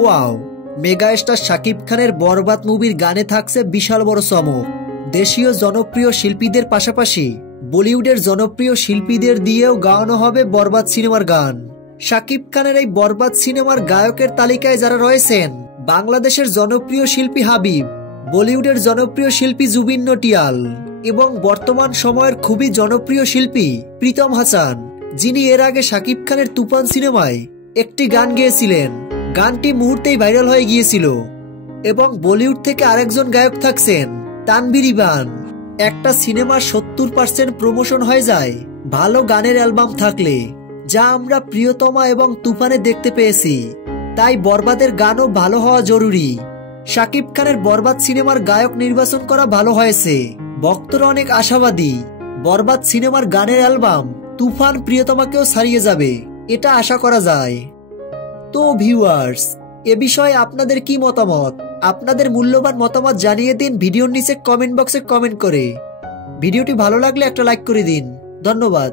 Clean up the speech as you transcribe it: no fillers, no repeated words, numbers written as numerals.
Wow, mega star Shakib খানের বরবাদ মুভির গানে থাকছে বিশাল বড় চমক। দেশীয় জনপ্রিয় শিল্পীদের পাশাপাশি বলিউডের জনপ্রিয় শিল্পীদের দিয়েও গাওয়ানো হবে বরবাদ সিনেমার গান। শাকিব খানের এই বরবাদ সিনেমার গায়কের তালিকায় যারা রয়েছেন, বাংলাদেশের জনপ্রিয় শিল্পী হাবিব, বলিউডের জনপ্রিয় শিল্পী জুবিন নটিয়াল এবং বর্তমান সময়ের খুবই জনপ্রিয় শিল্পী প্রীতম হাসান, যিনি এর আগে শাকিব খানের তুফান সিনেমায় একটি গান গেয়েছিলেন। গানটি মুহূর্তেই ভাইরাল হয়ে গিয়েছিল। এবং বলিউড থেকে আরেকজন গায়ক থাকছেন তানভীর ইভান। একটা সিনেমার 70% প্রমোশন হয়ে যায় ভালো গানের অ্যালবাম থাকলে, যা আমরা প্রিয়তমা এবং তুফানে দেখতে পেয়েছি। তাই বরবাদের গানও ভালো হওয়া জরুরি। শাকিব খানের বরবাদ সিনেমার গায়ক নির্বাচন করা ভালো হয়েছে। ভক্তরা অনেক আশাবাদী বরবাদ সিনেমার গানের অ্যালবাম তুফান প্রিয়তমাকেও ছাড়িয়ে যাবে, এটা আশা করা যায়। তো ভিউয়ার্স, এ বিষয়ে আপনাদের কি মতামত? আপনাদের মূল্যবান মতামত জানিয়ে দিন ভিডিওর নিচে কমেন্ট বক্সে কমেন্ট করে। ভিডিওটি ভালো লাগলে একটা লাইক করে দিন। ধন্যবাদ।